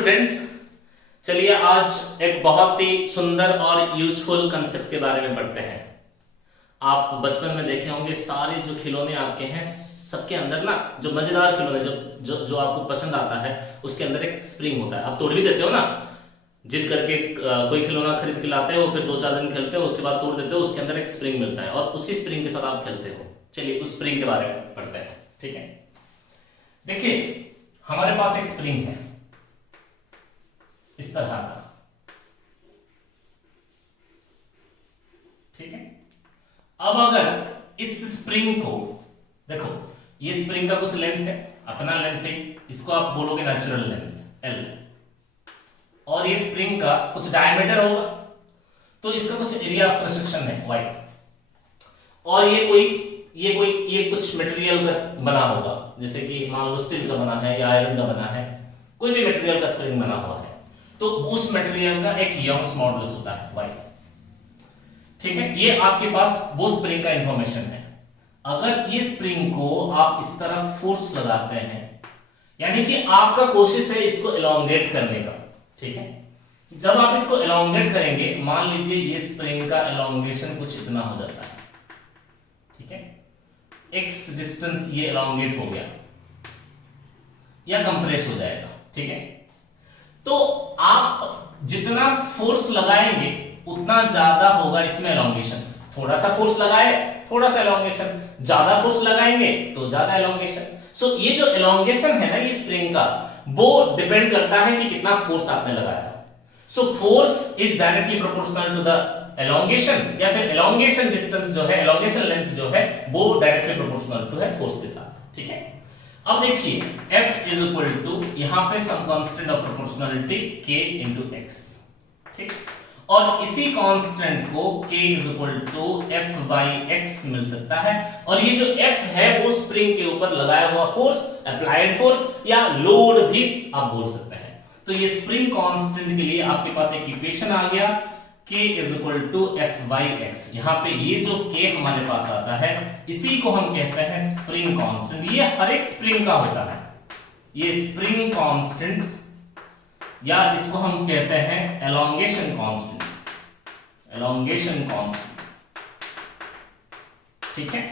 Students, चलिए आज एक बहुत ही सुंदर और यूजफुल कंसेप्ट के बारे में पढ़ते हैं। आप बचपन में देखे होंगे सारे जो खिलौने आपके हैं सबके अंदर ना जो मजेदार खिलौने जो जो जो आपको पसंद आता है उसके अंदर एक स्प्रिंग होता है। आप तोड़ भी देते हो ना, जिद करके कोई खिलौना खरीद के लाते हो, फिर 2-4 दिन खेलते हो, उसके बाद तोड़ देते हो, उसके अंदर एक स्प्रिंग मिलता है और उसी स्प्रिंग के साथ आप खेलते हो। चलिए उस स्प्रिंग के बारे में पढ़ते हैं, ठीक है। देखिए हमारे पास एक स्प्रिंग है इस तरह का, ठीक है। अब अगर इस स्प्रिंग को देखो, ये स्प्रिंग का कुछ लेंथ है, अपना लेंथ है, इसको आप बोलोगे नेचुरल लेंथ L, और ये स्प्रिंग का कुछ डायमीटर होगा तो इसका कुछ एरिया ऑफ क्रॉस सेक्शन है Y, और ये कुछ मटेरियल का बना होगा, जैसे कि मान लो स्टील का बना है या आयरन का बना है, कोई भी मटेरियल का स्प्रिंग बना हुआ है, तो उस मटेरियल का एक यंग्स मॉडुलस होता है Y, ठीक है। ये आपके पास वो स्प्रिंग का इंफॉर्मेशन है। अगर ये स्प्रिंग को आप इस तरफ फोर्स लगाते हैं, यानी कि आपका कोशिश है इसको एलोंगेट करने का, ठीक है। जब आप इसको एलोंगेट करेंगे, मान लीजिए ये स्प्रिंग का एलोंगेशन कुछ इतना हो जाता है, ठीक है, x डिस्टेंस ये एलोंगेट हो गया या कंप्रेस हो जाएगा, ठीक है। तो आप जितना फोर्स लगाएंगे उतना ज्यादा होगा इसमें एलोंगेशन। थोड़ा सा फोर्स लगाए थोड़ा सा एलोंगेशन, ज्यादा फोर्स लगाएंगे तो ज्यादा एलोंगेशन। सो ये जो एलोंगेशन है ना ये स्प्रिंग का, वो डिपेंड करता है कि कितना फोर्स आपने लगाया। So force is directly proportional to the elongation, या फिर एलोंगेशन डिस्टेंस जो है, एलोंगेशन लेंथ जो है वो डायरेक्टली प्रोपोर्शनल टू है फोर्स के साथ, ठीक है। अब देखिए F इज इक्वल टू यहां पे some constant of proportionality K into x, ठीक, और इसी कांस्टेंट को K is equal to F by x मिल सकता है। और ये जो F है वो स्प्रिंग के ऊपर लगाया हुआ फोर्स, अप्लाइड फोर्स या लोड भी आप बोल सकते हैं। तो ये स्प्रिंग कांस्टेंट के लिए आपके पास एक इक्वेशन आ गया, K is equal to F by x। यहां पे ये जो K हमारे पास आता है इसी को हम कहते हैं स्प्रिंग कांस्टेंट। ये हर एक स्प्रिंग का होता है, ये स्प्रिंग कांस्टेंट, या इसको हम कहते हैं एलोंगेशन कांस्टेंट, एलोंगेशन कांस्टेंट, ठीक है।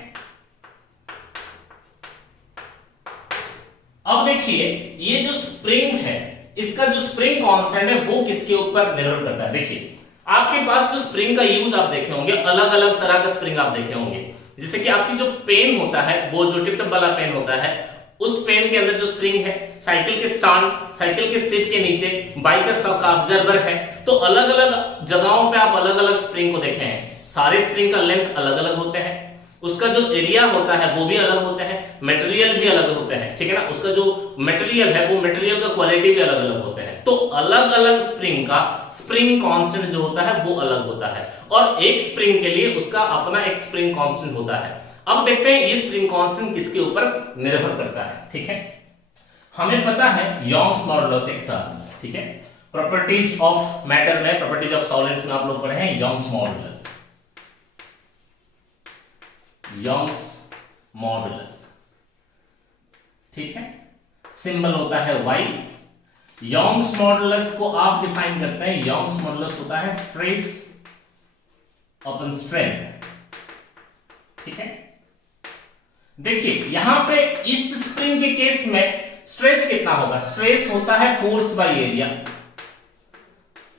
अब देखिए ये जो स्प्रिंग है, इसका जो स्प्रिंग कांस्टेंट है वो किसके ऊपर निर्भर करता है। देखिए आपके पास जो स्प्रिंग का यूज आप देखे होंगे, अलग अलग तरह का स्प्रिंग आप देखे होंगे। जैसे कि आपकी जो पेन होता है, वो जो टिप टप वाला पेन होता है, उस पेन के अंदर जो स्प्रिंग है, साइकिल के स्टैंड, साइकिल के सीट के नीचे बाइक का शॉक ऑब्जर्वर है, तो अलग अलग जगहों पे आप अलग अलग स्प्रिंग को देखे हैं। सारे स्प्रिंग का लेंथ अलग अलग होते हैं, उसका जो एरिया होता है वो भी अलग होता है, मटेरियल भी अलग होते हैं, ठीक है ना। उसका जो मटेरियल है वो मटेरियल का क्वालिटी भी अलग अलग होते हैं। तो अलग अलग स्प्रिंग का स्प्रिंग कांस्टेंट जो होता है वो अलग होता है, और एक स्प्रिंग के लिए उसका अपना एक स्प्रिंग कांस्टेंट होता है। अब देखते हैं ये स्प्रिंग कांस्टेंट किसके ऊपर निर्भर करता है, ठीक है। हमें पता है यंग्स मॉडुलस एक था, ठीक है। प्रॉपर्टीज ऑफ मैटर में, प्रॉपर्टीज ऑफ सॉलिड्स में आप लोग पढ़े हैं यंग्स मॉडुलस, यंग्स मॉडुलस, ठीक है। सिंबल होता है Y। यंग्स मॉडुलस को आप डिफाइन करते हैं, यंग्स मॉडुलस होता है स्ट्रेस अपॉन स्ट्रेंथ, ठीक है। देखिए यहां पे इस स्प्रिंग के केस में स्ट्रेस कितना होगा, स्ट्रेस होता है फोर्स बाय एरिया,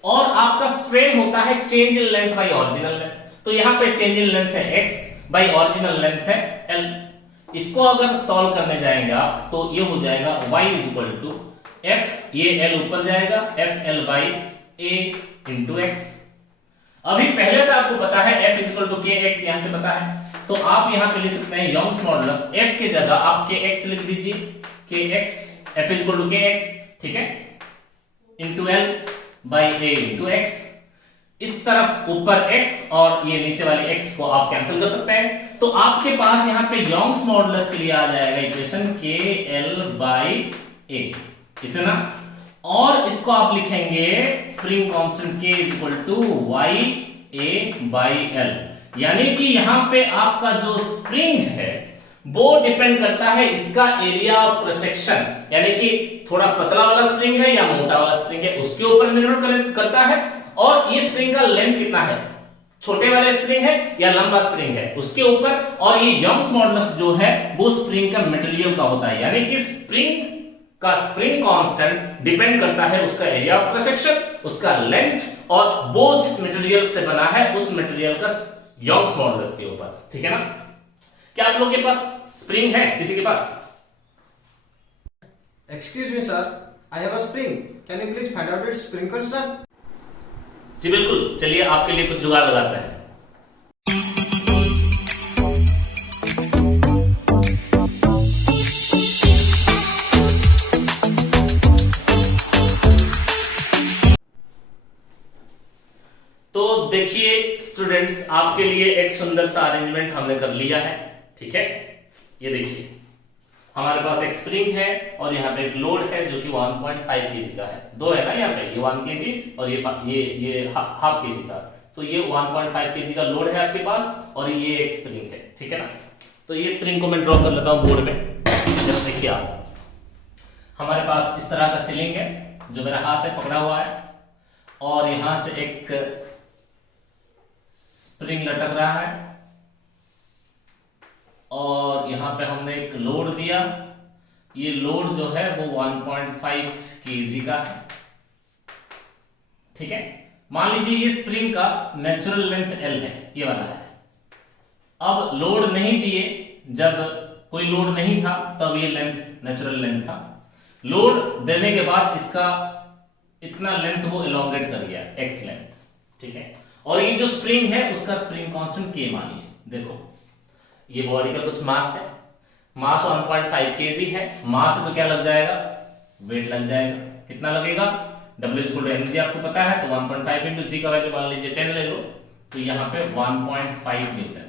और आपका स्ट्रेन होता है change in length bye original length. तो यहां पे चेंज इन लेंथ है x बाय ओरिजिनल लेंथ है L। इसको अगर सॉल्व करने जाएंगे आप तो ये हो जाएगा y is equal to f, ये L ऊपर जाएगा, FL by a into x। अभी पहले से आपको पता है f is equal to kx, यहां से पता है, तो आप यहां पे लिख सकते हैं यंग्स मॉडुलस, f की जगह आप kx लिख दीजिए, kx, f is equal to kx, ठीक है, into L by a into x। इस तरफ ऊपर x और ये नीचे वाली x को आप कैंसिल कर सकते हैं, तो आपके पास यहां पे यंग्स मॉडुलस के लिए आ जाएगा इक्वेशन kL बाई a, इतना, और इसको आप लिखेंगे spring constant k is equal to y a by L। यानी कि यहां पे आपका जो स्प्रिंग है वो डिपेंड करता है इसका एरिया ऑफ क्रॉस सेक्शन, यानी कि थोड़ा पतला वाला स्प्रिंग है या मोटा वाला स्प्रिंग है उसके ऊपर निर्भर करता है, और ये स्प्रिंग का लेंथ कितना है, छोटे वाले स्प्रिंग है या लंबा स्प्रिंग है उसके ऊपर, और ये यंग्स मॉडुलस जो है वो स्प्रिंग का मटेरियल का होता है, यानी कि स्प्रिंग का स्प्रिंग कांस्टेंट डिपेंड करता है उसका एरिया ऑफ क्रॉस सेक्शन, उसका लेंथ, और वो जिस मटेरियल से बना है उस मटेरियल का यंग्स मॉडुलस के ऊपर। ठीक है ना? क्या आप लोगों के पास स्प्रिंग है किसी के पास? Excuse me, sir. I have a spring. Can you please find out its spring constant? जी बिल्कुल, चलिए आपके लिए कुछ जुगाड़ लगाते हैं। तो देखिए स्टूडेंट्स, आपके लिए एक सुंदर सा अरेंजमेंट हमने कर लिया है। ठीक है, ये देखिए हमारे पास एक स्प्रिंग है और यहाँ पे एक लोड है जो कि 1.5 केजी का है, दो है ना यहाँ पे, ये 1 केजी और ये हाफ केजी का, तो ये 1.5 केजी का लोड है आपके पास और ये एक स्प्रिंग है। ठीक है ना? तो ये स्प्रिंग को मैं ड्रॉ कर लेता हूँ बोर्ड में। जब देखिए आप, हमारे पास इस तरह का सीलिंग है जो मेरा हाथ है पकड़ा हुआ है, और यहां से एक स्प्रिंग लटक रहा है, और यहां पे हमने एक लोड दिया। ये लोड जो है वो 1.5 केजी का है। ठीक है, मान लीजिए ये स्प्रिंग का नेचुरल लेंथ L है, ये वाला है। अब लोड नहीं दिए, जब कोई लोड नहीं था तब ये लेंथ नेचुरल लेंथ था। लोड देने के बाद इसका इतना लेंथ वो एलोंगेट कर गया, x लेंथ। ठीक है, और ये जो स्प्रिंग है उसका स्प्रिंग कांस्टेंट K मानिए। देखो ये बॉडी का कुछ मास है, मास 1.5 केजी है, मास तो क्या लग जाएगा, वेट लग जाएगा। कितना लगेगा, W = आपको पता है, तो 1.5 इंटू जी का वैल्यू मान लीजिए 10 ले लो, तो यहाँ पे 1.5 न्यूटन।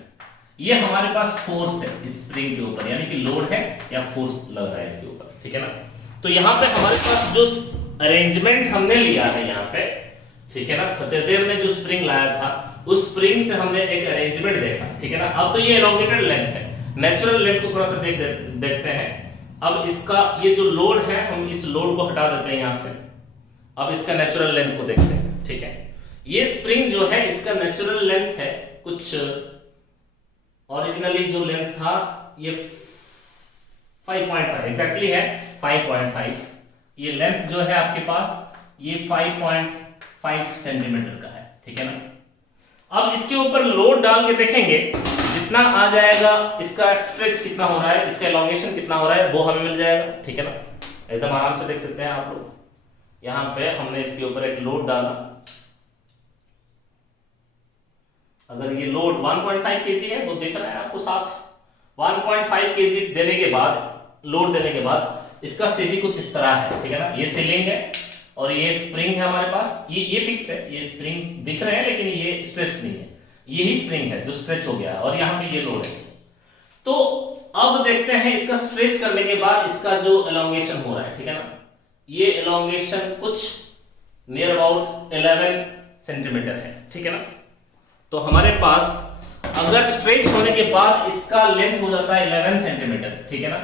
ये हमारे पास फोर्स है इस स्प्रिंग के ऊपर, यानी कि लोड है या फोर्स लग रहा है इसके ऊपर। ठीक है ना? तो यहाँ पे हमारे पास जो अरेंजमेंट हमने लिया है यहाँ पे, ठीक है ना, सत्यदेव ने जो स्प्रिंग लाया था उस स्प्रिंग से हमने एक अरेंजमेंट देखा। ठीक है ना? अब तो ये एलोंगेटेड लेंथ है, नेचुरल लेंथ को थोड़ा सा देखते हैं। अब इसका ये जो लोड है, हम इस लोड को हटा देते हैं यहां से, अब इसका नेचुरल लेंथ को देखते हैं। ठीक है, ये स्प्रिंग जो है इसका नेचुरल लेंथ है कुछ, ओरिजिनली जो लेंथ था ये 5.5 एग्जैक्टली है, 5.5। ये लेंथ जो है आपके पास ये 5.5 सेंटीमीटर का है। ठीक है ना? अब इसके ऊपर लोड डाल के देखेंगे, जितना आ जाएगा, इसका स्ट्रेच कितना हो रहा है, इसका एलोंगेशन कितना हो रहा है, वो हमें मिल जाएगा। ठीक है ना? एकदम आराम से देख सकते हैं आप लोग। यहां पे हमने इसके ऊपर एक लोड डाला, अगर ये लोड 1.5 केजी है, वो दिख रहा है आपको साफ। 1.5 केजी देने के बाद, लोड देने के बाद इसका स्थिति कुछ इस तरह है। ठीक है ना? ये सीलिंग है और ये स्प्रिंग है हमारे पास, ये फिक्स है, ये स्प्रिंग दिख रहे हैं लेकिन ये स्ट्रेच नहीं है, यही स्प्रिंग है जो स्ट्रेच हो गया है, और यहाँ पे ये लोड है। तो अब देखते हैं इसका स्ट्रेच करने के बाद इसका जो एलोंगेशन हो रहा है। ठीक है ना? ये एलोंगेशन कुछ नियर अबाउट 11 सेंटीमीटर है। ठीक है ना? तो हमारे पास अगर स्ट्रेच होने के बाद इसका लेंथ हो जाता है 11 सेंटीमीटर। ठीक है ना?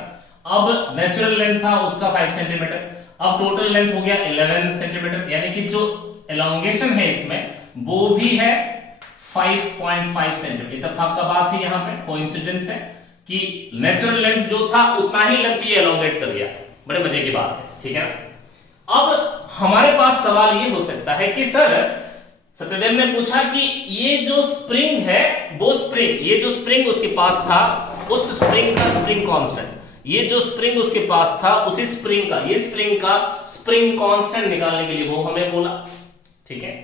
अब नेचुरल लेंथ था उसका 5 सेंटीमीटर, अब टोटल लेंथ हो गया 11 सेंटीमीटर, यानी कि जो एलोंगेशन है इसमें वो भी है 5.5 सेंटीमीटर। इत्तेफाक का बात है, यहाँ पे कोइंसिडेंस है कि नेचुरल लेंथ जो था उतना ही लेंथ ये एलोंगेट कर दिया। बड़े मजे की बात है। ठीक है ना? अब हमारे पास सवाल ये हो सकता है कि सर, सत्यदेव ने पूछा कि ये जो स्प्रिंग है, वो स्प्रिंग, ये जो स्प्रिंग उसके पास था, उस स्प्रिंग का स्प्रिंग कांस्टेंट, ये जो स्प्रिंग उसके पास था उसी स्प्रिंग का, ये स्प्रिंग का स्प्रिंग कांस्टेंट निकालने के लिए वो हमें बोला। ठीक है,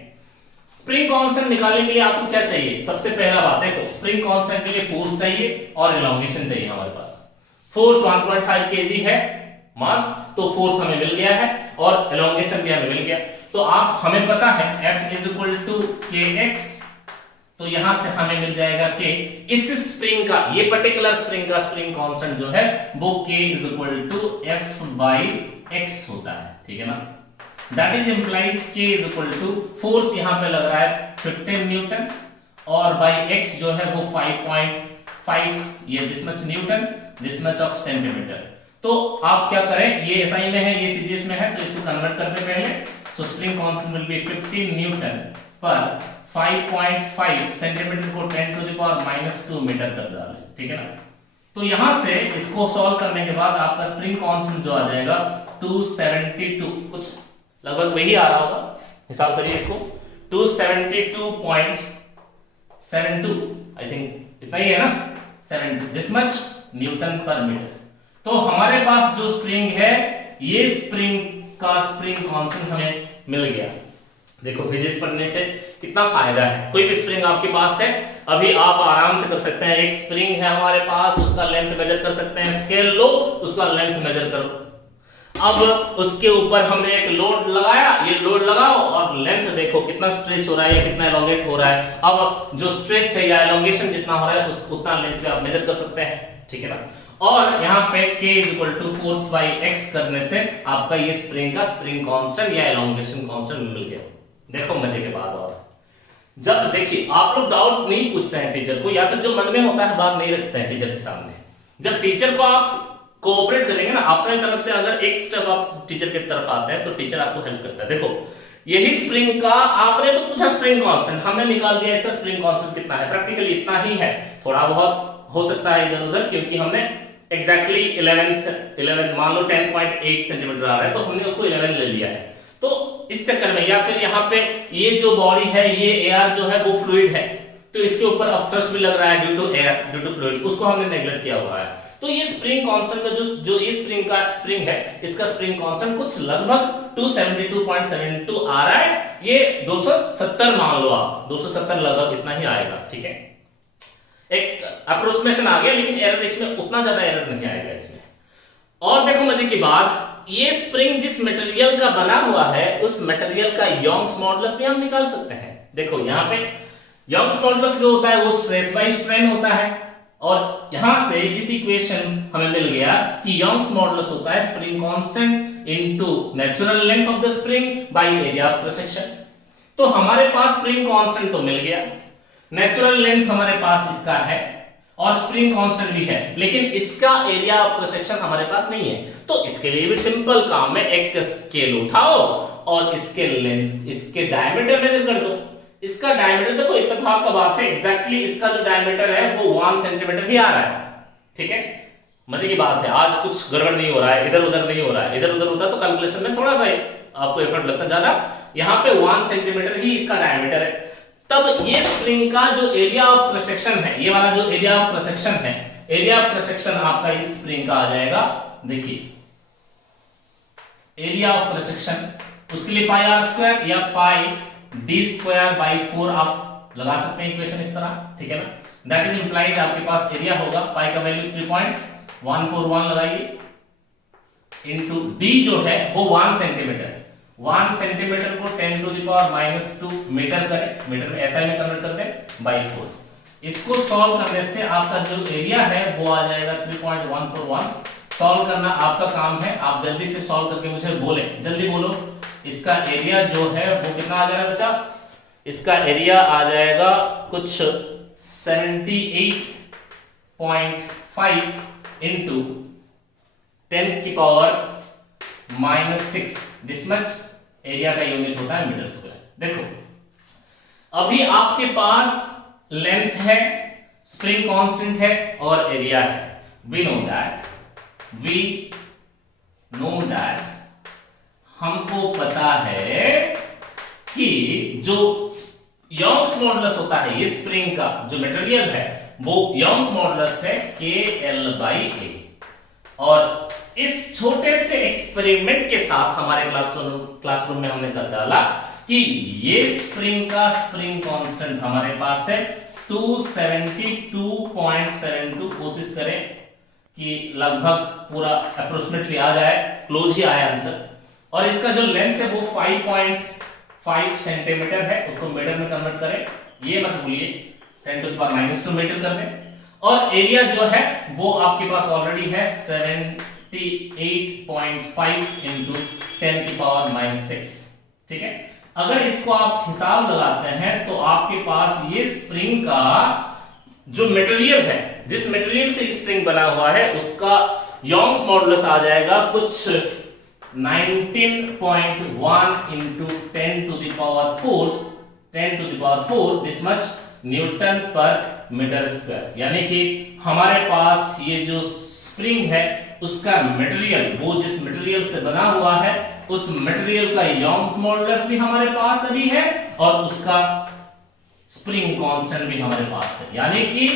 स्प्रिंग कांस्टेंट निकालने के लिए आपको क्या चाहिए? सबसे पहला बात देखो, स्प्रिंग कांस्टेंट के लिए फोर्स चाहिए और एलोंगेशन चाहिए। हमारे पास फोर्स 1.5 केजी है मास, तो फोर्स हमें मिल गया है और एलोंगेशन भी हमें मिल गया। तो आप, हमें पता है F = kx, तो यहां से हमें मिल जाएगा कि इस स्प्रिंग का, ये पर्टिकुलर स्प्रिंग का स्प्रिंग कांस्टेंट जो है वो K = F/x होता है। ठीक है ना? That is implies K = force यहां पे लग रहा है 15 न्यूटन और बाई x जो है वो 5.5 ये this much Newton, this much of centimetre. तो आप क्या करें, ये एसआई में है, ये सीजीएस में है, तो इसको कन्वर्ट कर दें पहले। सो spring constant will be 15 Newton पर 5.5 सेंटीमीटर को 10 टू द पावर -2 मीटर कर डालें, ठीक है ना। तो यहां से इसको सॉल्व करने के बाद आपका स्प्रिंग कांस्टेंट जो आ जाएगा 272, कुछ लगभग वही आ रहा होगा, हिसाब करिए इसको, 272.72 आई थिंक इतना ही है ना, 72 दिस मच न्यूटन पर मीटर। तो हमारे पास जो स्प्रिंग है, ये स्प्रिंग का स्प्रिंग कांस्टेंट हमें मिल गया। देखो फिजिक्स पढ़ने से कितना फायदा है। कोई भी स्प्रिंग आपके पास है, अभी आप आराम से कर सकते हैं। एक स्प्रिंग है हमारे पास, उसका लेंथ मेजर कर सकते हैं, स्केल लो, उसका लेंथ मेजर करो। अब उसके ऊपर हमने एक लोड लगाया, ये लोड लगाओ और लेंथ देखो कितना स्ट्रेच हो रहा है या कितना एलोंगेट हो रहा है। अब जो स्ट्रेच है या एलोंगेशन जितना हो रहा है उतना लेंथ पे आप मेजर कर सकते हैं, ठीक है ना। और यहाँ पे k equal to force by x करने से आपका ये स्प्रिंग का स्प्रिंग कांस्टेंट या एलोंगेशन कांस्टेंट मिल गया। देखो मजे के बाद, और जब देखिए आप लोग डाउट नहीं पूछते हैं टीचर को, या फिर जो मन में होता है बात नहीं रखते हैं टीचर के सामने। जब टीचर को आप कोऑपरेट करेंगे ना अपने तरफ से, अगर एक स्टेप आप टीचर की तरफ आते हैं तो टीचर आपको हेल्प करता है। देखो यही स्प्रिंग का आपने तो पूछा स्प्रिंग कांस्टेंट, हमने निकाल दिया इसका स्प्रिंग कांस्टेंट कितना है, प्रैक्टिकली इतना ही है, थोड़ा बहुत हो सकता है इधर उधर, क्योंकि हमने एग्जैक्टली 11 मान लो 10.8 सेंटीमीटर आ रहा है तो हमने उसको 11 ले लिया है। तो इस चक्कर में, या फिर यहाँ पे ये जो बॉडी है, ये एयर जो है वो फ्लूइड है, तो इसके ऊपर अपथ्रस्ट भी लग रहा है due to air, due to fluid, उसको हमने नेग्लेक्ट किया हुआ है। तो ये स्प्रिंग कांस्टेंट का जो ये स्प्रिंग है, इसका स्प्रिंग कांस्टेंट कुछ लगभग 272.72 आ रहा है। ये 270 मान लो आप, 270 लगभग इतना ही आएगा, ठीक है। एक अप्रोक्सीमेशन आ गया, लेकिन एरर इसमें उतना ज्यादा एरर नहीं आएगा इसमें। और देखो मजे की बात, ये स्प्रिंग जिस मटेरियल का बना हुआ है उस मटेरियल का योंग्स मॉडुलस भी हम निकाल सकते हैं। देखो यहाँ पे योंग्स मॉडुलस जो होता है वो स्ट्रेस बाय स्ट्रेन होता है, और यहां से इस इक्वेशन हमें मिल गया कि योंग्स मॉडुलस होता है spring constant into natural length of the spring by area of cross section. तो हमारे पास स्प्रिंग कांस्टेंट तो मिल गया, नेचुरल लेंथ हमारे पास इसका है और स्प्रिंग कांस्टेंट भी है, लेकिन इसका एरिया ऑफ क्रॉस सेक्शन हमारे पास नहीं है। तो इसके लिए भी सिंपल काम है, एक स्केल उठाओ और इसके लेंथ, इसके डायमीटर मेजर कर दो। इसका डायमीटर देखो, इत्तेफाक का बात है, एग्जैक्टली इसका जो डायमीटर है वो 1 सेंटीमीटर ही आ रहा है, ठीक है। मजे की बात है, आज कुछ गड़बड़ नहीं हो रहा है, इधर उधर नहीं हो रहा है। इधर उधर होता तो कैलकुलेशन में थोड़ा सा आपको एफर्ट लगता ज्यादा, यहाँ पे 1 सेंटीमीटर ही इसका डायमीटर है। तब ये स्प्रिंग का जो एरिया ऑफ क्रॉस सेक्शन है, ये वाला जो एरिया ऑफ क्रॉस सेक्शन है, एरिया ऑफ क्रॉस सेक्शन आपका इस स्प्रिंग का आ जाएगा, देखिए एरिया ऑफ क्रॉस सेक्शन, उसके लिए पाई आर स्क्वायर या पाई डी स्क्वायर बाई 4 आप लगा सकते हैं इक्वेशन इस तरह, ठीक है ना। दैट इज इंप्लाइज आपके पास एरिया होगा, पाई का वैल्यू 3.141 लगाइए, इनटू डी जो है वो 1 सेंटीमीटर, 1 सेंटीमीटर को 10 टू द पावर -2 मीटर करें, मीटर में एसआई में कन्वर्ट कर दें बाई 4। इसको सॉल्व करने से आपका जो एरिया है वो आ जाएगा 3.141। सॉल्व करना आपका काम है, आप जल्दी से सॉल्व करके मुझे बोले, जल्दी बोलो। इसका एरिया जो है वो कितना आ जाएगा बच्चा, इसका एरिया आ जाएगा कुछ 78.5 इंटू 10 की पावर -6, दिस मच एरिया का यूनिट होता है मीटर स्क्वायर। देखो अभी आपके पास लेंथ है, स्प्रिंग कांस्टेंट है और एरिया है। वी नो दैट हमको पता है कि जो योंग्स मॉडुलस होता है, ये स्प्रिंग का जो मटेरियल है वो योंग्स मॉडुलस है KL/A। और इस छोटे से एक्सपेरिमेंट के साथ हमारे क्लासरूम में हमने कर डाला कि ये स्प्रिंग का स्प्रिंग कांस्टेंट हमारे पास है 272.72। कोशिश करें कि लगभग पूरा अप्रोक्सीमेटली आ जाए, क्लोज ही आया आंसर। और इसका जो लेंथ है वो 5.5 सेंटीमीटर है, उसको मीटर में कन्वर्ट करें, ये मत भूलिए, 10 टू द पावर -2 मीटर कर दें। और एरिया जो है वो आपके पास ऑलरेडी है 78.5 इंटू 10 की पावर -6, ठीक है। अगर इसको आप हिसाब लगाते हैं तो आपके पास ये स्प्रिंग का जो मटेरियल है जिस मटेरियल से स्प्रिंग बना हुआ है उसका यॉन्ग्स मॉडुलस आ जाएगा कुछ 19.1 into 10 to the power 4 this much Newton पर मीटर स्क्वायर। यानी कि हमारे पास ये जो स्प्रिंग है उसका मटेरियल, वो जिस मटेरियल से बना हुआ है उस मटेरियल का यॉन्ग्स मॉडुलस भी हमारे पास अभी है और उसका स्प्रिंग कांस्टेंट भी हमारे पास है। यानी कि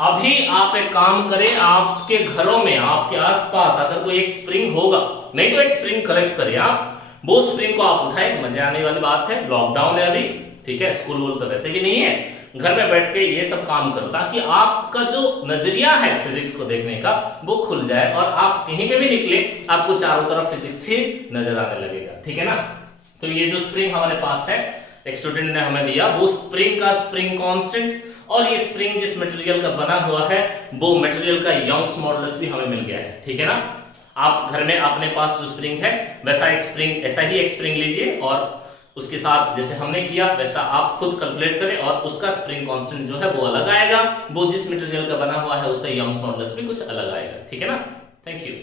अभी आप एक काम करें, आपके घरों में आपके आसपास अगर कोई एक स्प्रिंग होगा, नहीं तो एक स्प्रिंग कलेक्ट करें आप, वो स्प्रिंग को आप उठाए, मजे आने वाली बात है, लॉकडाउन है अभी, ठीक है, स्कूल वूल तो वैसे भी नहीं है, घर में बैठ के ये सब काम करो ताकि आपका जो नजरिया है फिजिक्स को देखने का वो खुल जाए और आप कहीं पे भी निकले आपको चारों तरफ फिजिक्स ही नजर आने लगेगा, ठीक है ना। तो ये जो स्प्रिंग हमारे पास है एक स्टूडेंट ने हमें दिया, वो स्प्रिंग का स्प्रिंग कांस्टेंट और ये स्प्रिंग जिस मटेरियल का बना हुआ है वो मटेरियल का यॉन्ग्स मॉडुलस भी हमें मिल गया है, ठीक है ना। आप घर में अपने पास जो स्प्रिंग है वैसा एक स्प्रिंग, ऐसा ही एक स्प्रिंग लीजिए और उसके साथ जैसे हमने किया वैसा आप खुद कैलकुलेट करें और उसका स्प्रिंग कांस्टेंट जो है वो अलग आएगा, वो जिस मटेरियल का बना हुआ है उसका यॉन्ग्स मॉडुलस भी कुछ अलग आएगा, ठीक है ना। Thank you.